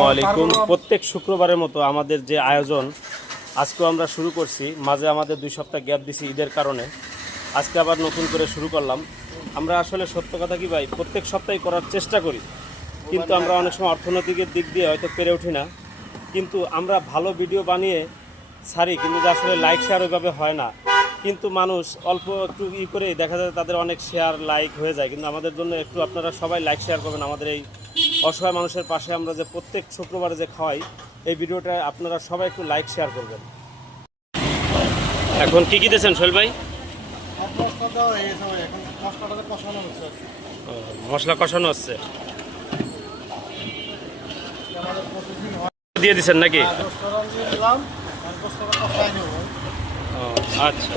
ওয়ালাইকুম। প্রত্যেক শুক্রবারের মতো আমাদের যে আয়োজন আজকেও আমরা শুরু করছি। মাঝে আমাদের 2 সপ্তাহ গ্যাপ দিছি ঈদের কারণে। আজকে আবার নতুন করে শুরু করলাম। আমরা আসলে সত্য কথা কি ভাই, প্রত্যেক সপ্তাহে করার চেষ্টা করি, কিন্তু আমরা অনেক সময় অর্থনৈতিকের দিক দিয়ে হয়তো পেরে উঠি না। কিন্তু আমরা ভালো ভিডিও বানিয়ে ছাড়ি, কিন্তু আসলে লাইক শেয়ার ওইভাবে হয় না। কিন্তু মানুষ অল্প একটু করে দেখা যায় তাদের অনেক শেয়ার লাইক হয়ে যায়। কিন্তু আমাদের জন্য একটু আপনারা সবাই লাইক শেয়ার করবেন। আমাদের এই অসহায় মানুষের পাশে আমরা যে প্রত্যেক শুক্রবারে যে খাওয়াই, এই ভিডিওটা আপনারা সবাই একটু লাইক শেয়ার করবেন। এখন কি দিয়েছেন সোহেল ভাই? মশলা কষানো হচ্ছে, দিয়ে দিচ্ছেন নাকি? আচ্ছা,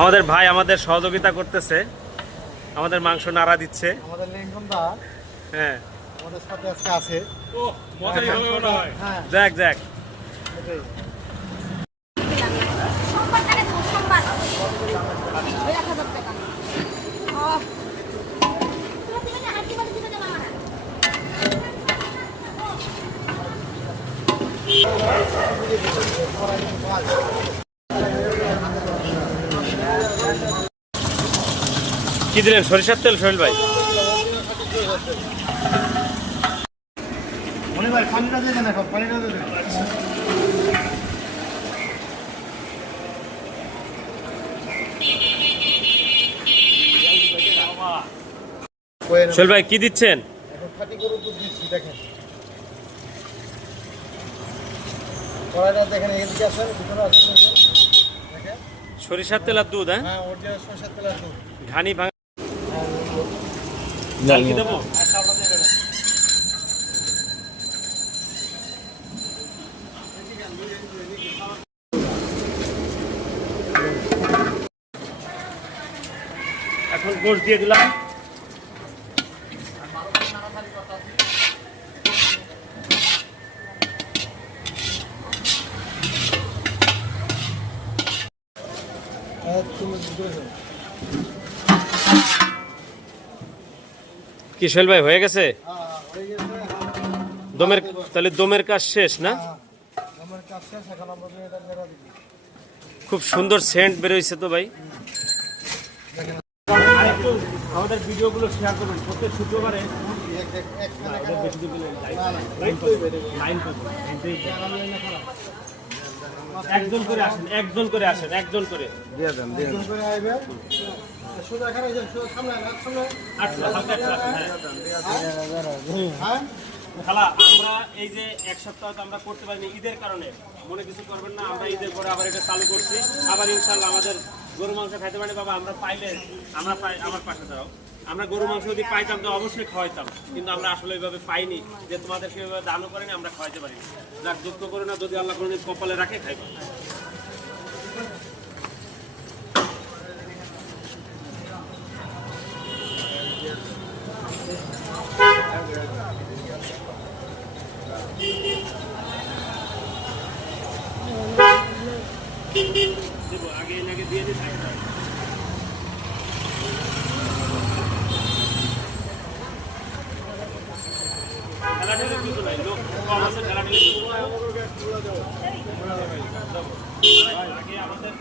আমাদের ভাই আমাদের সহযোগিতা করতেছে, আমাদের মাংস নাড়া দিচ্ছে। আমাদের লিঙ্কনদা হ্যাঁ আমাদের সাথে আজকে আছে। ও মজাই হবে মনে হয়। যাক যাক, কি দিলেন? সরিষার তেল সোহেল ভাই? মনে ভাই পানিটা দিয়ে দেন, এখন পানিটা দিয়ে দেন। সোহেল ভাই কি দিচ্ছেন? এখন খাঁটি গরুর দুধ দিচ্ছি, দেখেন কড়াইটা দেখেন, এদিকে আসেন, ভিতরে আসেন, দেখেন সরিষার তেল আর দুধ। হ্যাঁ অরিজিনাল সরষের তেল আর দুধ। ঘানি ভাঙা জল কি দেবো? আর সাবলা দিয়ে দেবেন। এখন গোশ দিয়ে দিলাম। কি সোহেল ভাই হয়ে গেছে? দমের তাহলে দমের কাজ শেষ না? খুব সুন্দর সেন্ট বেরোইছে তো ভাই। আমাদের ভিডিওগুলো শেয়ার করবেন প্রত্যেক শুক্রবারে। একজন করে আসেন, একজন করে আসেন, একজন করে দিয়ে দেন, দিয়ে দেন। খালা আমরা এই যে এক সপ্তাহ আমরা করতে পারিনি ঈদের কারণে, মনে কিছু করবেন না। আমরা ঈদের পরে আবার এটা চালু করছি। আবার ইনশাল্লাহ আমাদের গরু মাংস খাইতে পারি বাবা। আমরা পাইলে আমরা আমার পাশে দাও। আমরা গরু মাংস যদি পাইতাম তো অবশ্যই খাওয়াইতাম, কিন্তু আমরা আসলে এইভাবে পাইনি যে তোমাদেরকে এইভাবে দানও করিনি, আমরা খাওয়াইতে পারিনি। যাক, দুঃখ করে না, যদি আল্লাহ কোনোদিন কপালে রাখে খাইবা। দেবো আগে এনাকে দিয়ে দিই। ঠেলাঠেলির কিছু নাই, লোক কম আছে, ঠেলাঠেলি আগে আমাদের